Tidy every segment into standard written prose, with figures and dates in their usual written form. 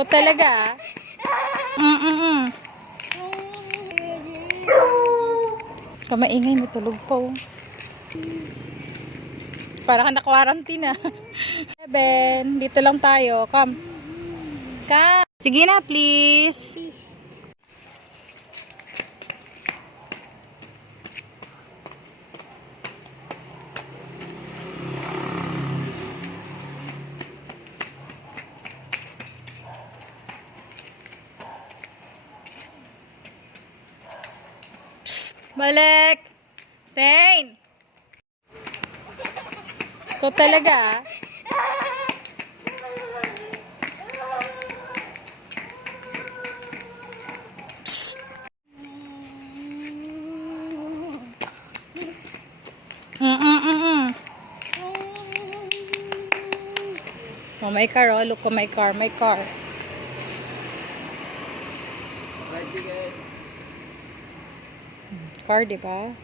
Ikaw talaga ah. Kamaingay, may tulog pa oh. Para ka na-quarantine ah. Seven, dito lang tayo. Come. Come. Sige na, please. Psst, balik. Zane. Ikaw talaga ah. Psst. Oh, my car oh. Look oh, my car. My car. Car, di ba?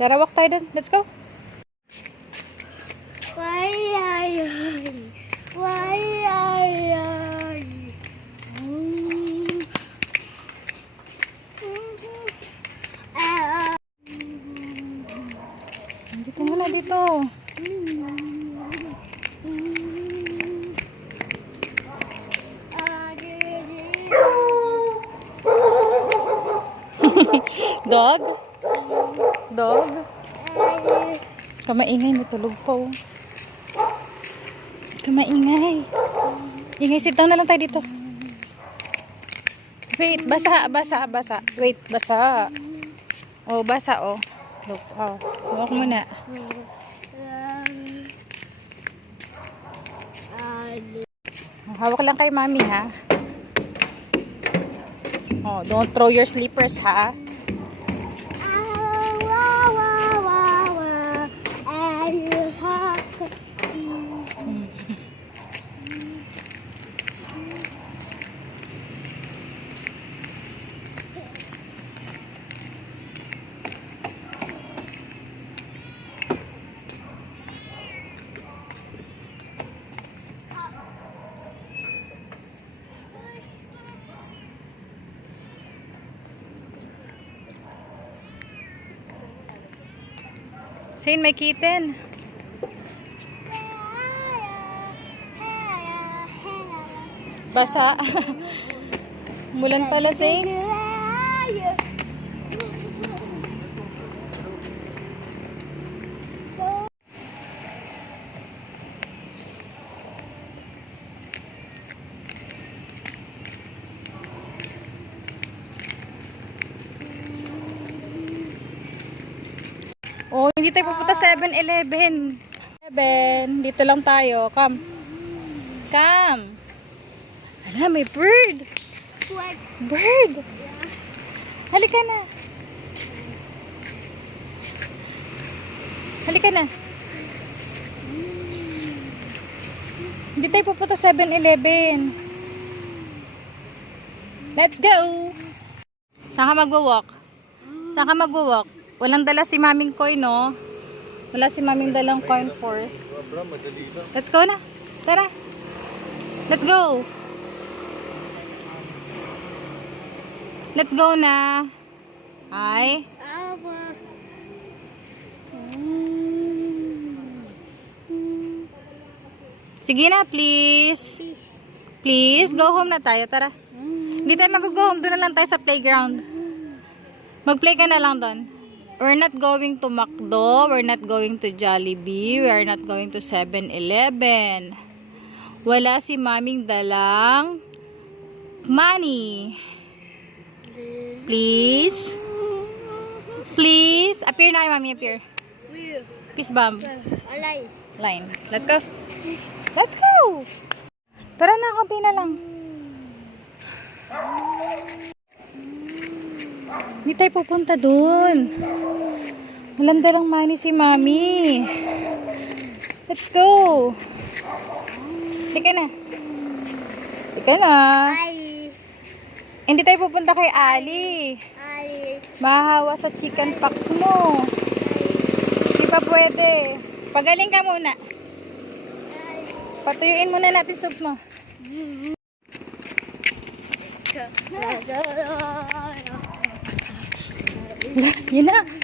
Tara, walk tayo dun. Let's go. Dito muna, dito. Dog? Dog? Kamaingay, may tulog pa oh. Kamaingay. Ingay, sit down na lang tayo dito. Wait, basa, basa, basa. Wait, basa. Oh, basa oh. Look, oh. Walk muna. Hawak lang kay mami ha. Oh, don't throw your slippers ha. Zane, may kitten. Basa. Mulan pala, Zane. Oh, hindi tayo pupunta 7-Eleven. 7, dito lang tayo. Come. Come. Ala, may bird. Bird. Halika na. Halika na. Hindi tayo pupunta 7-Eleven. Let's go. Saan ka mag-walk? Saan ka mag-walk? Walang dala si maming coin, no? Wala si maming dalang coin purse. Let's go na. Tara. Let's go. Let's go na. Ay. Sige na, please. Please, go home na tayo. Tara. Hindi tayo mag-go home. Doon na lang tayo sa playground. Mag-play ka na lang doon. We're not going to McDo. We're not going to Jollibee. We are not going to 7-Eleven. Wala si maming dalang money. Please. Please. Appear na kay mami. Appear. Peace bomb. Line. Let's go. Let's go. Tara na. Konti na lang. Hindi tayo pupunta dun. Walang dalang money si mami. Let's go. Tika na. Tika na. Hindi tayo pupunta kay Ali. Mahahawa sa chicken pox mo. Hindi pa pwede. Pagaling ka muna. Patuyuin muna natin soup mo. Yun na.